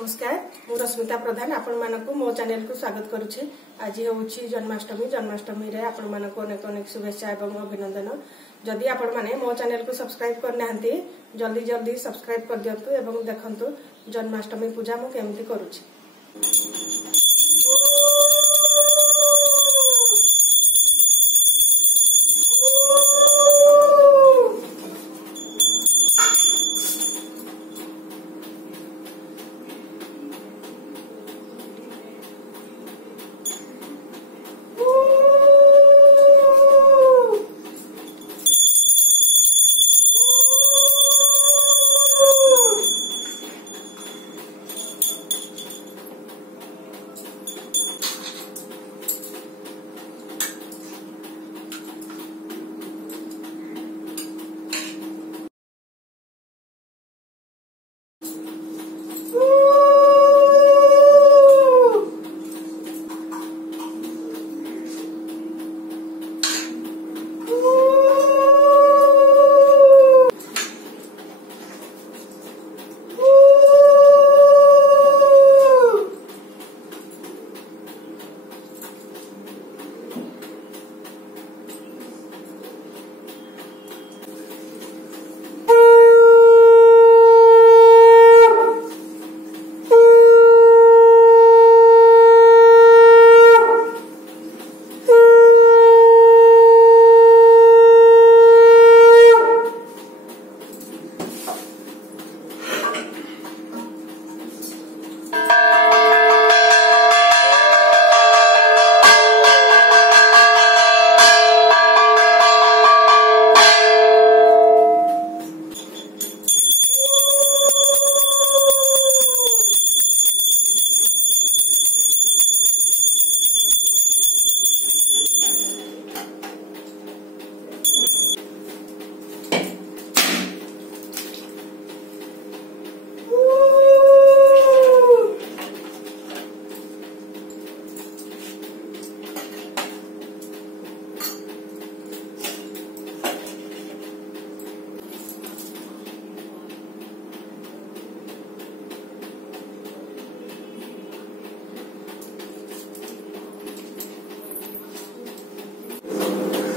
नमस्कार मु रश्मिता प्रधान आपण मानकु मो चैनल को स्वागत करुछि। आज होउछि जन्माष्टमी रे आपण मानकु अनेक अनेक शुभेच्छा एवं अभिनंदन। जदि आपण माने मो चैनल को सब्सक्राइब करनाहंती जल्दी जल्दी सब्सक्राइब कर दियंतु एवं देखंतु जन्माष्टमी पूजा मु केमति करूछि।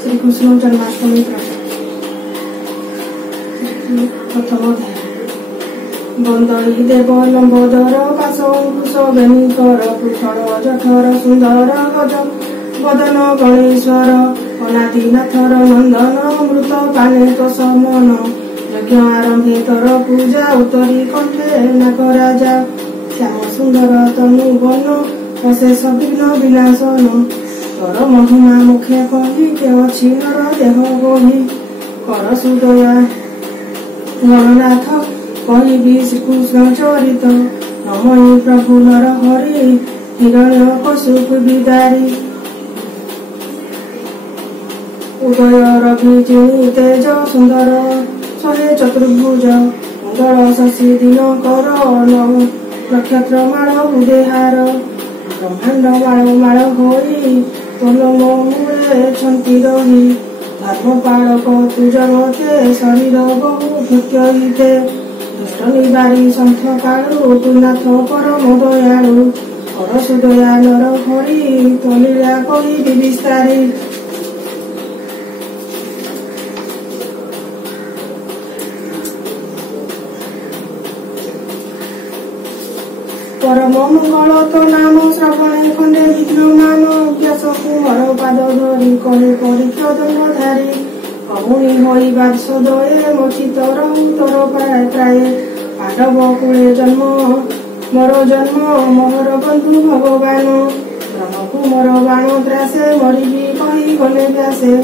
श्री कृष्ण जन्माष्टमी प्रथम बंदई देव लंबोदर काशंकुश बेणीकर पृथर जठर सुंदर गज बदन गणेश्वर अनादिनाथर नंदन मृत पाने समन यज्ञ आरंभे तर पूजा उत्तरी कंठे नागराजा श्याम सुंदर तनु वन अशेष विघ्न विनाशन तर महिमा मुखे कही के अछि नर देह बही कर सुदया गणनाथ कहि श्रीकृष्ण चरित नमहि प्रभु नर हरि हिरण्य कशुप विदारी उदय रवि जिनी तेज सुंदर शहे चतुर्भुज मंगल शशि दिनकर नक्षत्र माळ उदेहार ब्रह्मांड माळ माळ होई तोलम मूले छंती रही धर्म पालक तु जगते शरीर बहु भृत्य दुष्ट निवारी सन्थ कालु तुनाथ परम दयालु कर सुदया नर हरि तलीला कहि विस्तारी परम मंगल तो नाम श्रवणे खंडे विघ्न मान व्यास कुमार पाद धरी कहे परीक्षा दंडधारी कमुनी हई बादसदये मचित तर प्राय प्राय पांडव कूले जन्म मोर जन्म मोहर बंधु भगवान ब्रह्म कुमार बाण त्रासे मरिबी कही गले व्यासे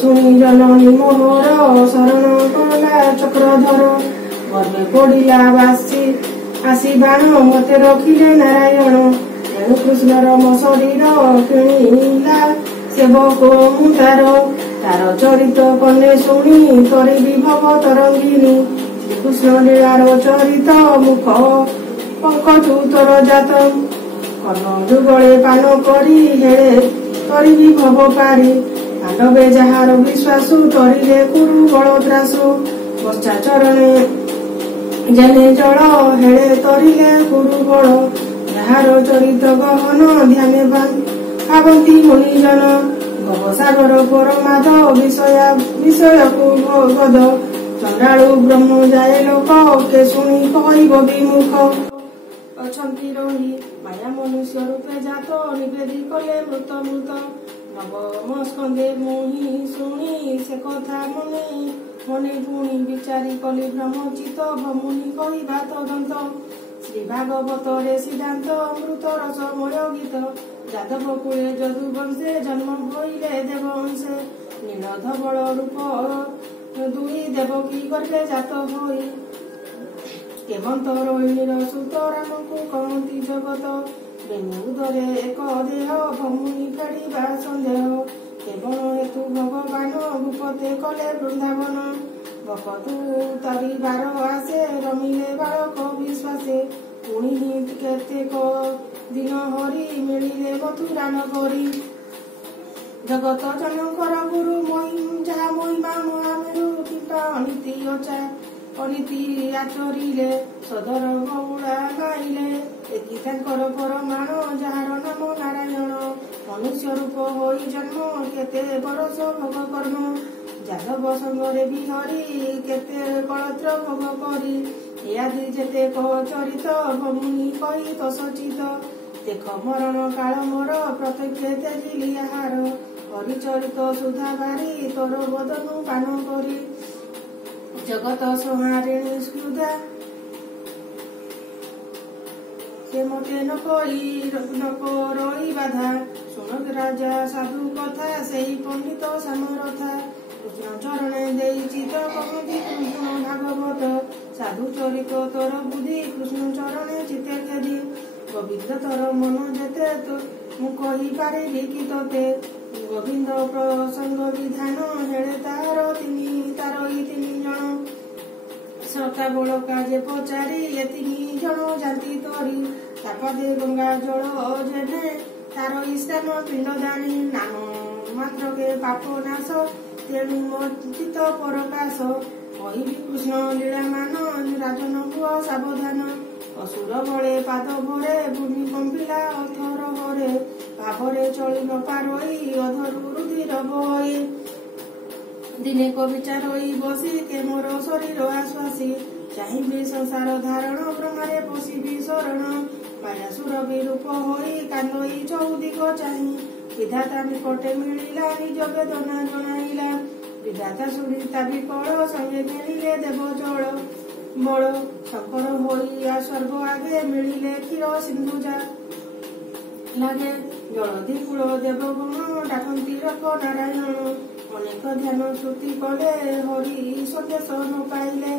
शुणी जननी मोहर शरण कला चक्रधर गर्भे पड़िला बासी आसी बाण मते रखिले नारायण तेणु कृष्णर मो शरीर किणिला सेवक मुतार तार चरित कने शुणी तरी विभव तरंगिनी श्रीकृष्ण लीलार चरित मुख पंकजु तर जात कर्ण जुगले पान करी हेळे तरी विभव पारी पांडवे जार विश्वासु तरिले कुरु बलत्रासु पश्चाचरणे ଯେନେ ଜଳ ହେଳେ ତରିଲେ କୁରୁ ବଳ ଯାହାର ଚରିତ ଗହନ ଧ୍ୟାନେ ଭାବନ୍ତି ମୁନିଜନ ଭବସାଗର ପରମାଦ ବିଷୟକୁ ଭଗଦ ଚଣ୍ଡାଳୁ ବ୍ରହ୍ମ ଯାଏ ଲୋକ କେ ଶୁଣି କହିବ ବିମୁଖ ଅଛନ୍ତି ରହି ମାୟା ମନୁଷ୍ୟ ରୂପେ ଜାତ ନିବେଦି କଲେ ମୃତ ନବମ ସ୍କନ୍ଧେ ମୁହିଁ ଶୁଣି ସେ କଥା ମନେ ପୁଣି ବିଚାରି କଲି ବ୍ରହ୍ମଚିତ ଭମୁନି କହିବା ତଦନ୍ତ ଶ୍ରୀ ଭାଗବତରେ ସିଦ୍ଧାନ୍ତ ଅମୃତ ରସମୟ ଗୀତ ଯାଦବ କୁଳେ ଯଦୁବଂଶେ ଜନ୍ମ ହୋଇଲେ ଦେବଂଶେ ନୀଳ ଧବଳ ରୂପ ଦୁଇ ଦେବକୀ ଗର୍ଭେ ଜାତ ହୋଇ କେବନ୍ତ ରୋହିଣୀର ସୁତ ରାମକୁ କହନ୍ତି ଜଗତ ବେନୁଦରେ ଏକ ଦେହ ଭମୁନି କାଢିବା ସନ୍ଦେହ କେବଳ ହେତୁ ଭଗବାନ ଭୂପତେ କଲେ ବୃନ୍ଦାବନ ଭକତୁ ତରିବାର ଆସେ ରମିଲେ ବାଳକ ବିଶ୍ୱାସେ ପୁଣି କେତେକ ଦିନ ହରି ମିଳିଲେ ମଥୁରା ନଗରୀ ଜଗତ ଜନଙ୍କର ଗୁରୁ ଯାହା ମହିମା ମହାମେରୁ କିମ୍ବା ଅନୀତି ଆଚରିଲେ ସଦର ବହୁଳା ଗାଇଲେ ଏକି ତାଙ୍କର ପରମାଣ ଯାହାର ନାମ ନାରାୟଣ ମନୁଷ୍ୟ ରୂପ ହୋଇ ଜନ୍ମ କେତେ ବରଷ ଭୋଗ କର୍ମ ଯାଦବ ସଙ୍ଗରେ ବିହରି କେତେ କଳତ୍ର ଭୋଗ କରି ଇଆଦି ଯେତେ ଚରିତ ଭମୁନି କହି ତସଚିତ ଦେଖ ମରଣ କାଳ ମୋର ପ୍ରତ୍ୟକ୍ଷ ତେଜିଲି ଆହାର ହରିଚରିତ ସୁଧା ବାରି ତୋର ବଦନୁ ପାନ କରି ଜଗତ ସଂହାରିଣୀ ସୁଧା ସେ ମତେ ନକରଇ ବାଧା ଶୁଣ ରାଜା ସାଧୁ କଥା ସେଇ ପଣ୍ଡିତ ସାମରଥା କୃଷ୍ଣ ଚରଣେ ଦେଇଛି ତ କହନ୍ତି କୃଷ୍ଣ ଭାଗବତ ସାଧୁ ଚରିତ ତୋର ବୁଦ୍ଧି କୃଷ୍ଣ ଚରଣେ ଚିତେ ଖେଦି ଗୋବିନ୍ଦ ତୋର ମନ ଯେତେ ମୁଁ କହିପାରିବି କି ତତେ ଗୋବିନ୍ଦ ପ୍ରସଙ୍ଗ ବିଧାନ ହେଳେ ତାର ତିନି ଜଣ ସତା ବଳକା ଯେ ପଚାରି ଏ ତିନି ଜଣ ଜାତି ତରି ତାପଦେ ଗଙ୍ଗା ଜଳ ଯେନେ ତାର ଇସ୍ଥାନ ପିଣ୍ଡ ଦାନୀ ନାମ ମାତ୍ରକେ ପାପ ନାଶ ତେଣୁ ଚିତ ପରକାଶ କହିବି କୃଷ୍ଣ ଲୀଳାମାନ ରାଜନ ହୁଅ ସାବଧାନ ଅସୁର ବଳେ ପାଦ ଭରେ ଭୂମି କମ୍ପିଲା ଅଥର ହରେ ଭାବରେ ଚଳି ନ ପାରଇ ଅଧରୁ ରୁଧିର ବହି ଦିନେ କବିଚାର ହୋଇ ବସି କେ ମୋର ଶରୀର ଆଶ୍ୱାସୀ ଚାହିଁବି ସଂସାର ଧାରଣ ବ୍ରହ୍ମାରେ ପଶିବି ଶରଣ ମାୟାସୁର ବିରୂପ ହୋଇ କାନ୍ଦଇ ଚଉଦିଗ ଚାହିଁ ବିଧାତା ନିକଟେ ମିଳିଲା ନିଜ ବେଦନା ଜଣାଇଲା ବିଧାତା ଶୁଣି ତା ବିକଳ ସଙ୍ଗେ ଘେରିଲେ ଦେବ ଜଳ ବଳ ଶଙ୍କର ହୋଇ ସ୍ୱର୍ଗ ଆଗେ ମିଳିଲେ କ୍ଷୀର ସିନ୍ଧୁଜା ଲାଗେ ଜଳଧି କୂଳ ଦେବଗୁଣ ଡାକନ୍ତି ରକ ନାରାୟଣ ଅନେକ ଧ୍ୟାନ ଶ୍ରୁତି କଲେ ହରି ସନ୍ଦେଶ ନ ପାଇଲେ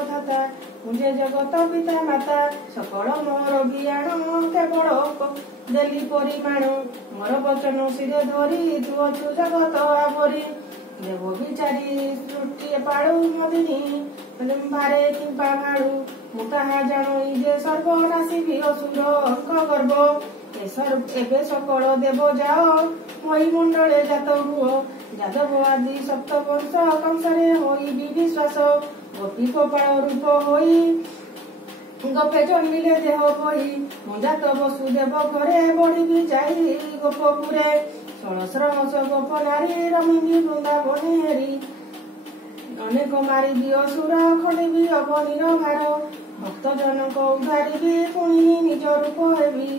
ଦାତା ମୁझे ଜଗତ ପିତା ମାତା ସକଳ ମୋର ବିଆଣ କେବଳ ଦେଲି ପରିମାଣ ମୋର ବଚନ ଶିରେ ଧରି ତୁ ଅଛୁ ଜଗତ ଆବରି ଦେବ ବିଚାରି ସୃଷ୍ଟି ପାଳୁ ମଦିନୀ ଭାରେ କିମ୍ବା ଭାଳୁ ମୁଁ ତାହା ଜାଣଇ ଯେ ସର୍ବନାଶୀ ଅସୁର ଅଙ୍କ ଗର୍ବ ଏବେ ସକଳ ଦେବ ଯାଅ ମହିମଣ୍ଡଳେ ଜାତ ହୁଅ ଯାଦବ ଆଦି ସପ୍ତବଂଶ କଂସରେ ହୋଇ ବିଶ୍ୱାସ ଗୋପୀ ଗୋପାଳ ରୂପ ହୋଇ ଗୋପେ ଜନ୍ମିଲେ ଦେହ ବହି ମୁଁ ଜାତ ବସୁଦେବ ଘରେ ବଢିବି ଯାଇ ଗୋପପୁରେ ଷୋଳଶରହସ ଗୋପ ନାରୀ ରମିବି ବୃନ୍ଦାବନେ ହେରି ଅନେକ ମାରିବି ଅସୁର ଖଣ୍ଡିବି ଅବନୀର ଭାର ଭକ୍ତ ଜନକ ଉଦ୍ଧାରିବି ପୁଣି ନିଜ ରୂପ ହେବି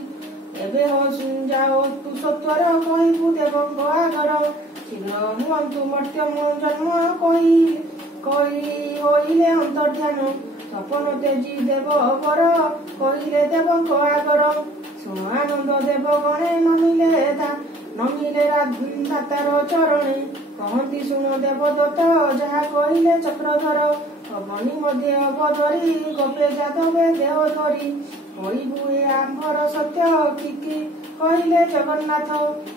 ଏବେ ଯାଅ ତୁ ସତ୍ୱର କହିବୁ ଦେବଙ୍କ ଆଗର ଶୀଘ୍ର ହୁଅନ୍ତୁ ମର୍ତ୍ତ୍ୟ ଜନ୍ମ କହି ହୋଇଲେ ଅନ୍ତର୍ଧ୍ୟାନ ସପନ ତେଜି ଦେବ ବର କହିଲେ ଦେବଙ୍କ ଆଗର ଶୁଣ ଆନନ୍ଦ ଦେବ ଗଣେ ନମିଲେ ଦାତାର ଚରଣେ କହନ୍ତି ଶୁଣ ଦେବଦତ୍ତ ଯାହା କହିଲେ ଚକ୍ରଧର ଅବନୀ ମଧ୍ୟ ଅବଧରି ଗୋପେ ଯାଦବେ ଦେହ ଧରି କହିବୁ ଏ ଆମ୍ଭର ସତ୍ୟ କି କହିଲେ ଜଗନ୍ନାଥ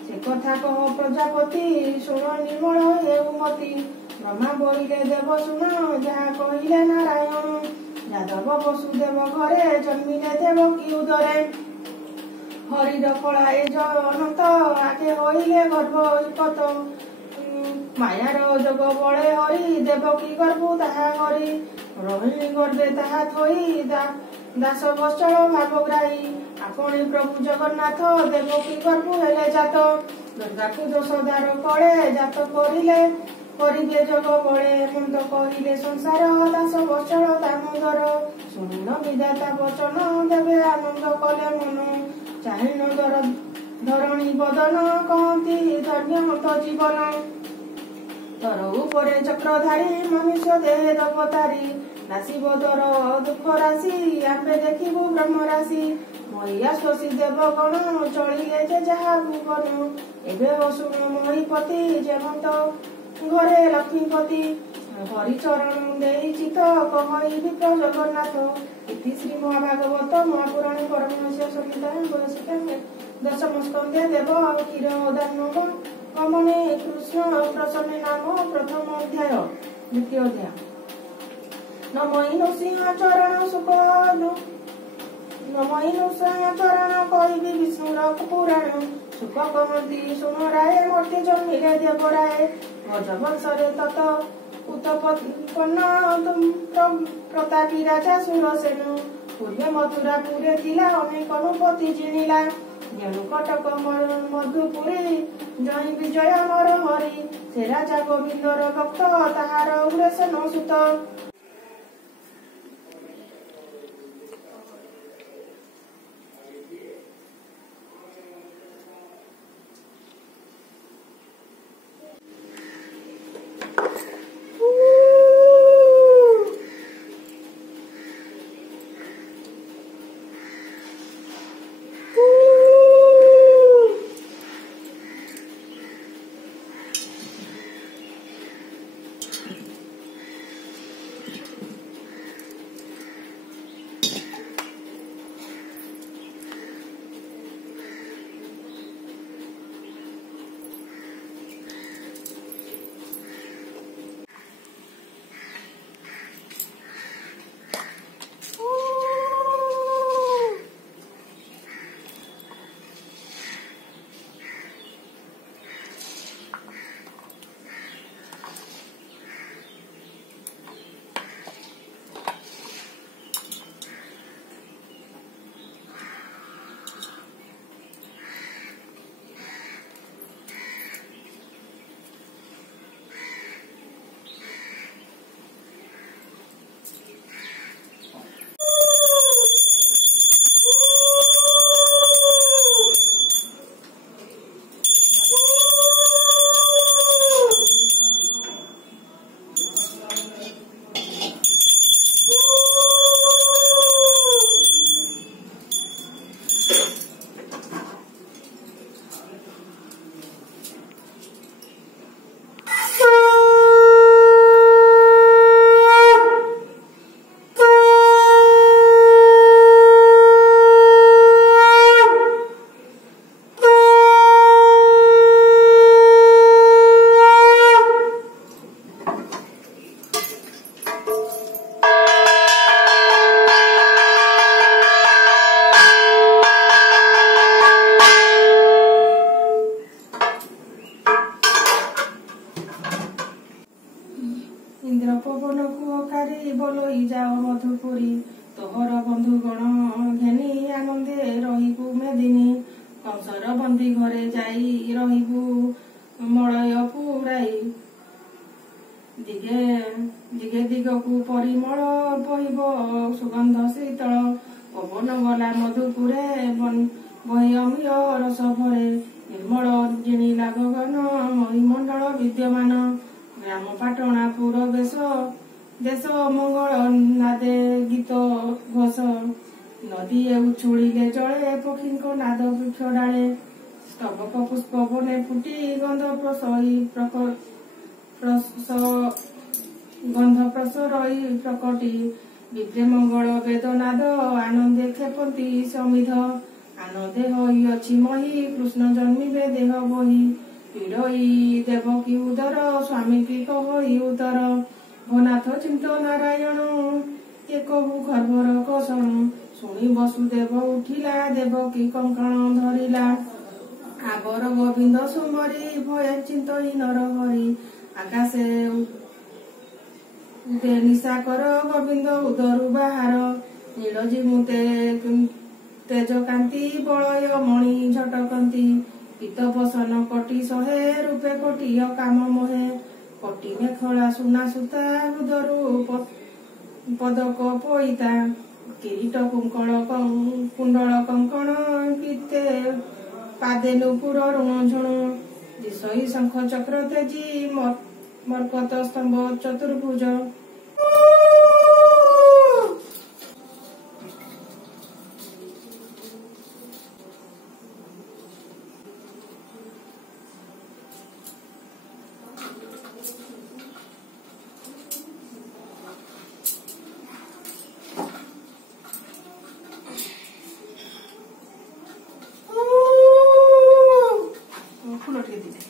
ସେ କଥା କହ ପ୍ରଜାପତି ଶୁଣ ନିର୍ମଳ ହେଉ ମତି ବ୍ରହ୍ମା ବୋଇଲେ ଦେବ ଶୁଣ ଯାହା କହିଲେ ନାରାୟଣ ଯାଦବ ବସୁଦେବ ଘରେ ଜନ୍ମିଲେ ଦେବ କି ଉଦରେ ହରିର କଳା ଏ ଜନତ ଆଗେ ହୋଇଲେ ଗର୍ଭ କତ ମାୟାର ଯୋଗ ବଳେ ହରି ଦେବକୀ ଗର୍ଭୁ ତାହା କରି ରୋହିଣୀ ଗର୍ଭେ ତାହା ଥୋଇ ଦାସ ବତ୍ସଳ ଭାବଗ୍ରାହୀ ଆପଣି ପ୍ରଭୁ ଜଗନ୍ନାଥ ଦେବକୀ ଗର୍ଭୁ ହେଲେ ଜାତ ଦୁର୍ଗାକୁ ଦୋଷ ଦାର କଳେ ଜାତ କରିବେ ଜଗ ବଳେ ମନ୍ଦ କହିଲେ ସଂସାର ଦାସ ବତ୍ସଳ ଦାମୋଦର ଶୁଣିନ ବିଧାତା ବଚନ ଦେବେ ଆନନ୍ଦ କଲେ ମନ ଚାହିଁନ ଧରଣୀ ବଦନ କହନ୍ତି ଧନ୍ୟ ଜୀବନ ତର ଉପରେ ଚକ୍ରଧାରୀ ମନୁଷ୍ୟ ଦେହେ ଦବତାରୀ ନାସିବ ଦର ଦୁଃଖ ରାଶି ଆମେ ଦେଖିବୁ ବ୍ରହ୍ମ ରାଶି ମହିଆ ଶୋଷୀ ଦେବ ଗଣ ଚଳିଲେ ଯେ ଯାହା ଭୁବନ ଏବେ ଶୁଣ ମହିପତି ଯେମନ୍ତ ଘରେ ଲକ୍ଷ୍ମୀପତି ହରିଚରଣ ଦେଇଛି ତ କହଇ ବିପ୍ର ଜଗନ୍ନାଥ ଇତି ଶ୍ରୀ ମହାଭାଗବତ ମହାପୁରାଣ ପରମହଂସ ସଂହିତା ଦଶମ ସ୍କନ୍ଧେ ଦେବ କ୍ଷୀର ଦାନବ ଗମନେ କୃଷ୍ଣ ପ୍ରସନ୍ନେ ନାମ ପ୍ରଥମ ଅଧ୍ୟାୟ ଦ୍ୱିତୀୟ ଅଧ୍ୟାୟ ନମଇନୁ ସିଂହ ଚରଣ ସୁଖ ନମଇନୁ ସିଂହ ଚରଣ କହିବି ବିଷ୍ଣୁର ପୁରାଣ ସୁଖ କହନ୍ତି ସୁମରାଏ ମୂର୍ତ୍ତି ଜନ୍ମିଲେ ଦେବରାଏ ଗଜବଂଶରେ ତତ ଉତ୍ତପନ୍ନ ପ୍ରତାପୀ ରାଜା ସୁରସେନ ପୂର୍ବେ ମଥୁରାପୁରେ ଥିଲା ଅନେକ ନୃପତି ଜିଣିଲା ଯେଣୁ କଟକ ମଧୁପୁରୀ ଜଇଁ ବିଜୟ ନର ହରି ସେ ରାଜା ଗୋବିନ୍ଦର ଭକ୍ତ ତାହାର ଉଗ୍ରସେନ ସୁତ আবর গোবিন্দ সুমরি ভয়ে চিন্তই নর হরি আকাশে উঠে নিশা কর গোবিন্দ উদরু বাହାର নীলজি মুতে তেজ কাନ୍ତି বଳୟ ମଣି ଝଟକନ୍ତି ପିତ ବସନ କୋଟି ଶହେ ରୂପେ କୋଟିୟ କାମ ମୋହେ କୋଟି ମେଖଳା ସୁନା ସୁତା ହୃଦରୁ ପଦକ ପଇତା କିରୀଟ କୁଣ୍ଡଳ କଙ୍କଣ କେତେ ପାଦେ ନୂପୁର ଋଣଝୁଣ ଦିଶଇ ଶଙ୍ଖ ଚକ୍ର ତେଜି ମର୍କତ ସ୍ତମ୍ଭ ଚତୁର୍ଭୁଜ ফুল ଟିକେ দিলে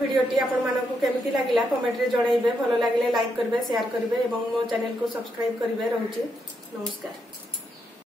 भिडियोटी आपण मानकु केमिति लागिला कमेंट रे जणाइबे भलो लागिले लाइक करबे शेयर करबे एवं मो चैनल को सब्सक्राइब करबे रहउची नमस्कार।